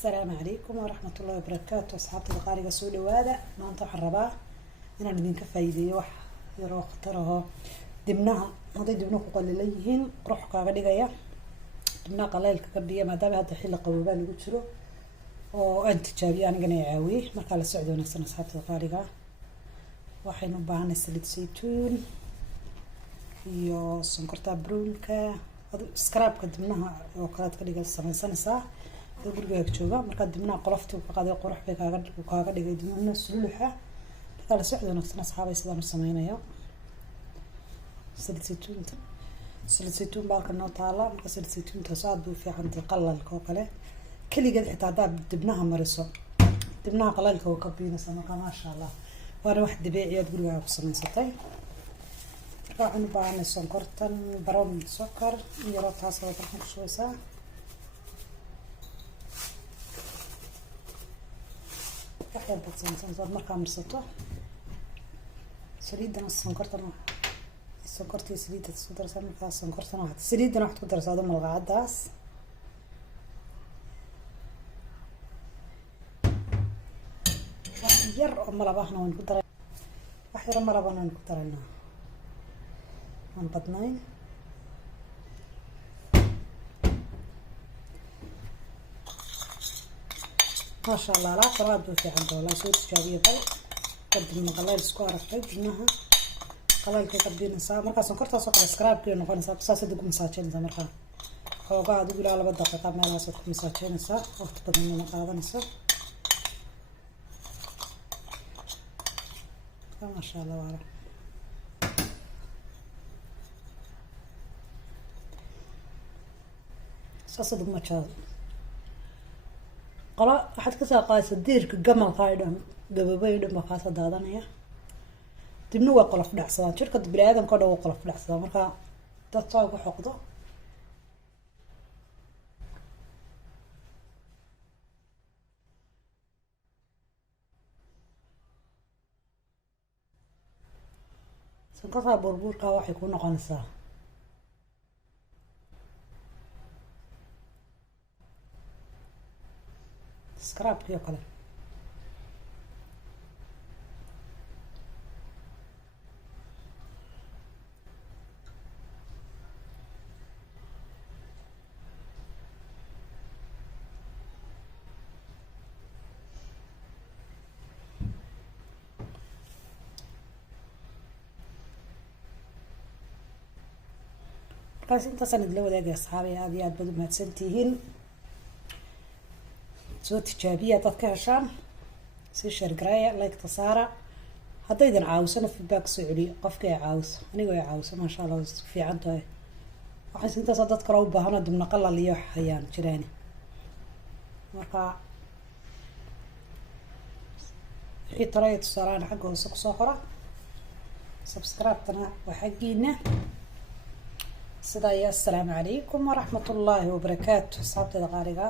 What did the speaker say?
السلام عليكم ورحمة الله وبركاته. أصحابتي القارئة سود وهذا ما أنت حرباه أنا ندين كفايدي وح يروح تراه دمناها هذي دمنوك قليلين روح كاغدي جاية دمنا قليل كبية ما دام هذا حيل قوي اللي قلت له وأنت تجابي أنا جني عاوي ما قال السعود ونفسنا أصحابتي القارئة وحين نبعنا سليت زيتون يو سكرتا برونكا سكراب قدمناها وكالات كليجا سنة guriga jooga marka dibna qoloftu ka qaaday qurux bay kaaga dhigay dibna suluuxa kala socdo nafsana asxaabay sidaan u sameeynayo saliid saytuun baalka noo taala marka saliid saytuunta saad buu fiican tahay qalalka oo kale kaligeed xitaa hadaad dibnaha mariso dibnaha qalalka oo ka biinaysa marka maasha Allah waana wax dabiici ah guriga ku samaysatay marka waxaan u baahanay sonkortan baroon sokor iyo taas oo ku shubeysaa waxay badsan soo markaa marsato saliidana sonkortii saliidda isku darsan markaa sonkortana waxaad saliidana waxaad ku darsaado malqacadaas wax yar oo malabahna waan ku daray wax yar oo malabahna waan ku daraynaa aan badnayn ما شاء الله لا قراب في عنده لا شو تجابيه بل قدم قليل سكر في منها قليل كقدين صار مركز سكرتها سكر سكراب كي نقول صار ساسة دقيقة مساجين زي مركز هو قاعد يقول على بدك دقيقة ما لا سكر مساجين صار وقت بدنا نقعد نصير ما شاء الله وارا ساسة دقيقة مساجين قلا أحد كذا قايس الدير كجمل قايدهم جبابيدهم بقاسة دادانية تبنوا قلف دحسان شركة بلادهم كانوا قلف دحسان مركا تتصاوب حقده سنقطع بربور كواح يكون قنصة سكراب كيو كله بس انت سند لو يا اصحابي هذه بدو ما تسنتيهن سو تجابيه dadka heshaan si share gareeya like tasaara hadaydan caawsana feedback soo celiyo qofka ay caawso aniga ay caawso ma sha Allah fiican tahay waxaan intaas dad kale u baahan dibna qalal iyo xayaan jiraan marka xitareed saraan xaq oo soo qora subscribe tana waxagiina sidaa ya assalamu alaykum wa rahmatullahi wa barakatuh sabta qariga